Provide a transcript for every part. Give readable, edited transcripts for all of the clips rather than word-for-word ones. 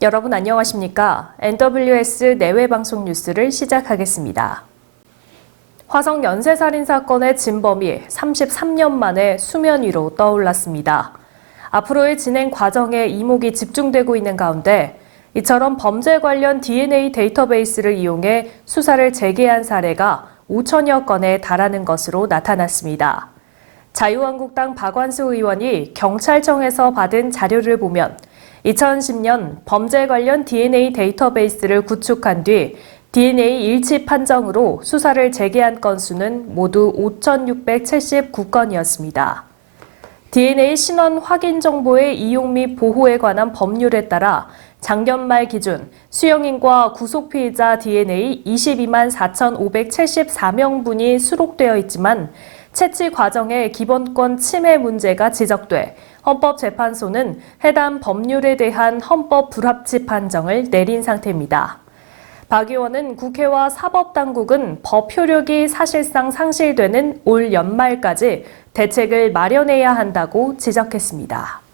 여러분 안녕하십니까? NWS 내외방송 뉴스를 시작하겠습니다. 화성 연쇄살인 사건의 진범이 33년 만에 수면 위로 떠올랐습니다. 앞으로의 진행 과정에 이목이 집중되고 있는 가운데 이처럼 범죄 관련 DNA 데이터베이스를 이용해 수사를 재개한 사례가 5천여 건에 달하는 것으로 나타났습니다. 자유한국당 박완수 의원이 경찰청에서 받은 자료를 보면 2010년 범죄 관련 DNA 데이터베이스를 구축한 뒤 DNA 일치 판정으로 수사를 재개한 건수는 모두 5,679건이었습니다. DNA 신원 확인 정보의 이용 및 보호에 관한 법률에 따라 작년 말 기준 수용인과 구속 피의자 DNA 22만 4,574명분이 수록되어 있지만 채취 과정에 기본권 침해 문제가 지적돼 헌법재판소는 해당 법률에 대한 헌법 불합치 판정을 내린 상태입니다. 박 의원은 국회와 사법당국은 법 효력이 사실상 상실되는 올 연말까지 대책을 마련해야 한다고 지적했습니다.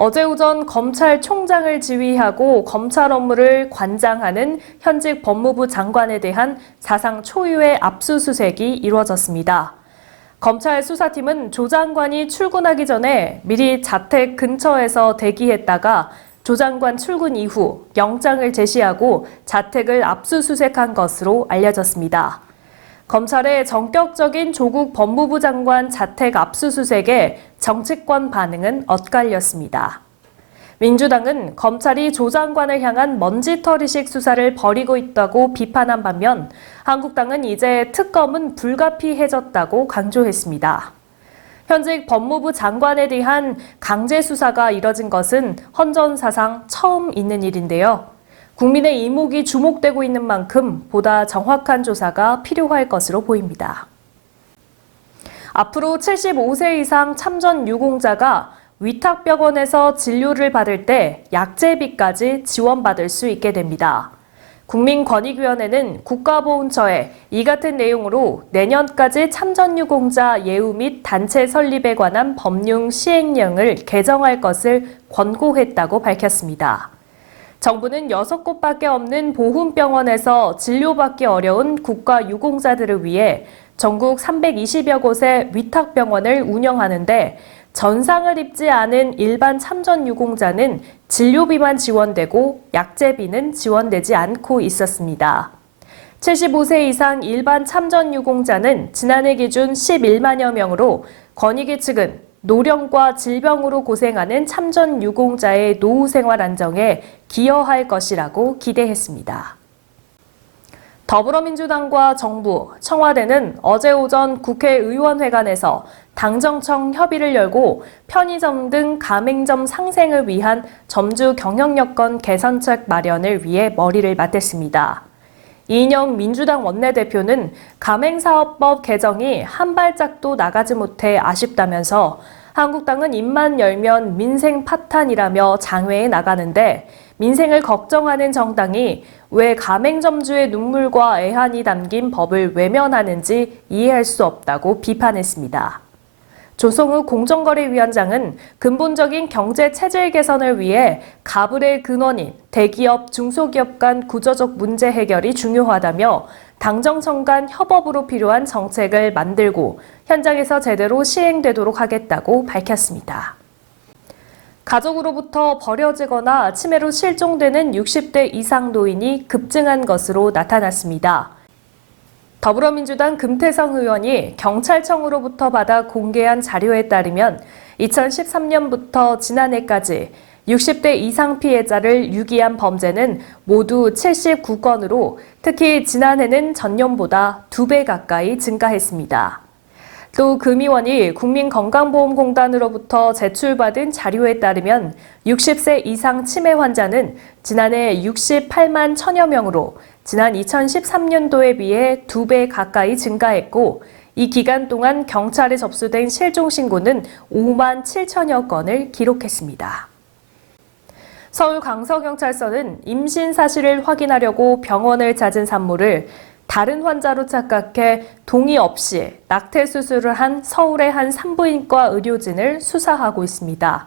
어제 오전 검찰총장을 지휘하고 검찰 업무를 관장하는 현직 법무부 장관에 대한 사상 초유의 압수수색이 이루어졌습니다. 검찰 수사팀은 조 장관이 출근하기 전에 미리 자택 근처에서 대기했다가 조 장관 출근 이후 영장을 제시하고 자택을 압수수색한 것으로 알려졌습니다. 검찰의 전격적인 조국 법무부 장관 자택 압수수색에 정치권 반응은 엇갈렸습니다. 민주당은 검찰이 조 장관을 향한 먼지털이식 수사를 벌이고 있다고 비판한 반면 한국당은 이제 특검은 불가피해졌다고 강조했습니다. 현직 법무부 장관에 대한 강제 수사가 이뤄진 것은 헌정사상 처음 있는 일인데요. 국민의 이목이 주목되고 있는 만큼 보다 정확한 조사가 필요할 것으로 보입니다. 앞으로 75세 이상 참전 유공자가 위탁병원에서 진료를 받을 때 약제비까지 지원받을 수 있게 됩니다. 국민권익위원회는 국가보훈처에 이 같은 내용으로 내년까지 참전유공자 예우 및 단체 설립에 관한 법률 시행령을 개정할 것을 권고했다고 밝혔습니다. 정부는 6곳밖에 없는 보훈병원에서 진료받기 어려운 국가유공자들을 위해 전국 320여 곳의 위탁병원을 운영하는데 전상을 입지 않은 일반 참전유공자는 진료비만 지원되고 약제비는 지원되지 않고 있었습니다. 75세 이상 일반 참전유공자는 지난해 기준 11만여 명으로 권익위 측은 노령과 질병으로 고생하는 참전유공자의 노후 생활 안정에 기여할 것이라고 기대했습니다. 더불어민주당과 정부, 청와대는 어제 오전 국회의원회관에서 당정청 협의를 열고 편의점 등 가맹점 상생을 위한 점주 경영 여건 개선책 마련을 위해 머리를 맞댔습니다. 이인영 민주당 원내대표는 가맹사업법 개정이 한 발짝도 나가지 못해 아쉽다면서 한국당은 입만 열면 민생 파탄이라며 장외에 나가는데 민생을 걱정하는 정당이 왜 가맹점주의 눈물과 애환이 담긴 법을 외면하는지 이해할 수 없다고 비판했습니다. 조성우 공정거래위원장은 근본적인 경제 체질 개선을 위해 가불의 근원인 대기업, 중소기업 간 구조적 문제 해결이 중요하다며 당정청 간 협업으로 필요한 정책을 만들고 현장에서 제대로 시행되도록 하겠다고 밝혔습니다. 가족으로부터 버려지거나 치매로 실종되는 60대 이상 노인이 급증한 것으로 나타났습니다. 더불어민주당 금태성 의원이 경찰청으로부터 받아 공개한 자료에 따르면 2013년부터 지난해까지 60대 이상 피해자를 유기한 범죄는 모두 79건으로 특히 지난해는 전년보다 2배 가까이 증가했습니다. 또 금의원이 국민건강보험공단으로부터 제출받은 자료에 따르면 60세 이상 치매 환자는 지난해 68만 1천여 명으로 지난 2013년도에 비해 2배 가까이 증가했고 이 기간 동안 경찰에 접수된 실종 신고는 5만 7천여 건을 기록했습니다. 서울 강서경찰서는 임신 사실을 확인하려고 병원을 찾은 산모를 다른 환자로 착각해 동의 없이 낙태 수술을 한 서울의 한 산부인과 의료진을 수사하고 있습니다.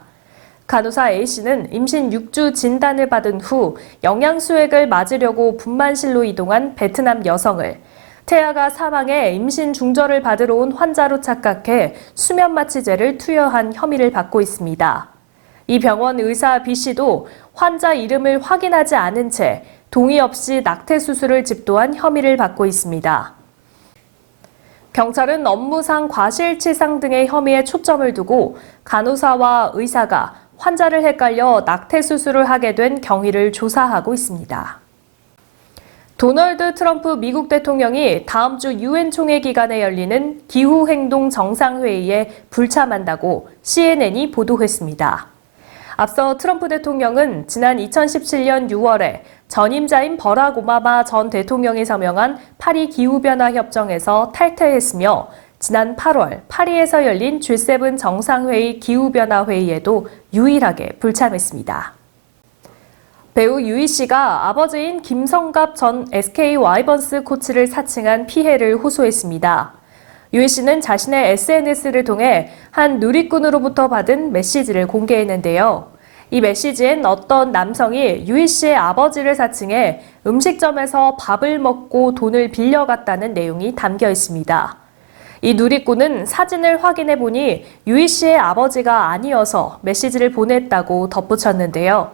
간호사 A씨는 임신 6주 진단을 받은 후 영양수액을 맞으려고 분만실로 이동한 베트남 여성을 태아가 사망해 임신 중절을 받으러 온 환자로 착각해 수면마취제를 투여한 혐의를 받고 있습니다. 이 병원 의사 B씨도 환자 이름을 확인하지 않은 채 동의 없이 낙태 수술을 집도한 혐의를 받고 있습니다. 경찰은 업무상 과실치상 등의 혐의에 초점을 두고 간호사와 의사가 환자를 헷갈려 낙태 수술을 하게 된 경위를 조사하고 있습니다. 도널드 트럼프 미국 대통령이 다음 주 유엔 총회 기간에 열리는 기후행동 정상회의에 불참한다고 CNN이 보도했습니다. 앞서 트럼프 대통령은 지난 2017년 6월에 전임자인 버락 오바마 전 대통령이 서명한 파리 기후변화 협정에서 탈퇴했으며 지난 8월 파리에서 열린 G7 정상회의 기후변화 회의에도 유일하게 불참했습니다. 배우 유희 씨가 아버지인 김성갑 전 SK 와이번스 코치를 사칭한 피해를 호소했습니다. 유희 씨는 자신의 SNS를 통해 한 누리꾼으로부터 받은 메시지를 공개했는데요. 이 메시지엔 어떤 남성이 유희 씨의 아버지를 사칭해 음식점에서 밥을 먹고 돈을 빌려갔다는 내용이 담겨 있습니다. 이 누리꾼은 사진을 확인해 보니 유희 씨의 아버지가 아니어서 메시지를 보냈다고 덧붙였는데요.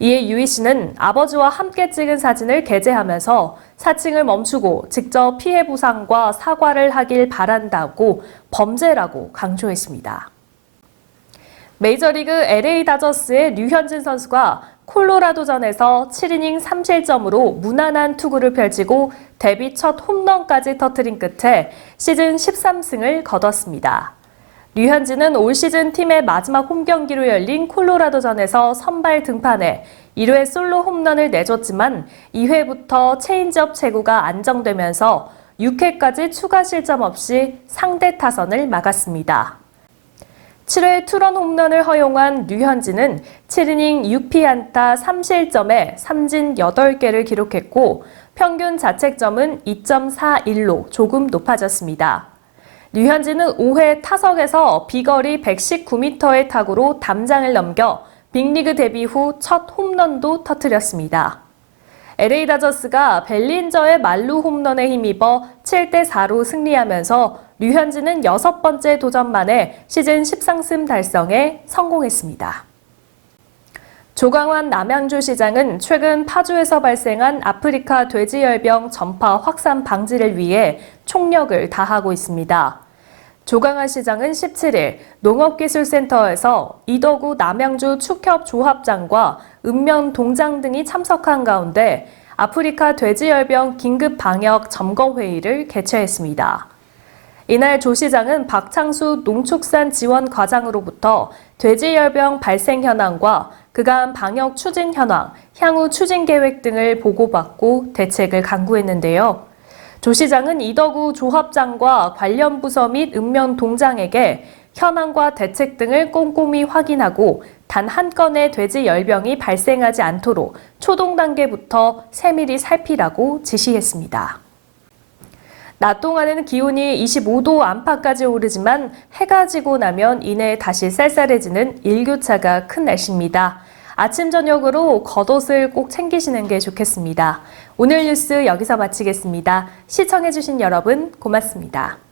이에 유희 씨는 아버지와 함께 찍은 사진을 게재하면서 사칭을 멈추고 직접 피해 보상과 사과를 하길 바란다고 범죄라고 강조했습니다. 메이저리그 LA 다저스의 류현진 선수가 콜로라도전에서 7이닝 3실점으로 무난한 투구를 펼치고 데뷔 첫 홈런까지 터뜨린 끝에 시즌 13승을 거뒀습니다. 류현진은 올 시즌 팀의 마지막 홈경기로 열린 콜로라도전에서 선발 등판해 1회 솔로 홈런을 내줬지만 2회부터 체인지업 제구가 안정되면서 6회까지 추가 실점 없이 상대 타선을 막았습니다. 7회 투런 홈런을 허용한 류현진은 7이닝 6피안타 3실점에 삼진 8개를 기록했고 평균 자책점은 2.41로 조금 높아졌습니다. 류현진은 5회 타석에서 비거리 119m의 타구로 담장을 넘겨 빅리그 데뷔 후 첫 홈런도 터뜨렸습니다. LA 다저스가 벨린저의 만루 홈런에 힘입어 7대4로 승리하면서 류현진은 6번째 도전 만에 시즌 10상승 달성에 성공했습니다. 조광환 남양주시장은 최근 파주에서 발생한 아프리카 돼지열병 전파 확산 방지를 위해 총력을 다하고 있습니다. 조광환 시장은 17일 농업기술센터에서 이덕우 남양주 축협조합장과 읍면동장 등이 참석한 가운데 아프리카 돼지열병 긴급 방역 점검회의를 개최했습니다. 이날 조 시장은 박창수 농축산지원과장으로부터 돼지열병 발생 현황과 그간 방역 추진 현황, 향후 추진 계획 등을 보고받고 대책을 강구했는데요. 조 시장은 이덕우 조합장과 관련 부서 및 읍면 동장에게 현황과 대책 등을 꼼꼼히 확인하고 단 한 건의 돼지 열병이 발생하지 않도록 초동 단계부터 세밀히 살피라고 지시했습니다. 낮 동안에는 기온이 25도 안팎까지 오르지만 해가 지고 나면 이내 다시 쌀쌀해지는 일교차가 큰 날씨입니다. 아침 저녁으로 겉옷을 꼭 챙기시는 게 좋겠습니다. 오늘 뉴스 여기서 마치겠습니다. 시청해주신 여러분 고맙습니다.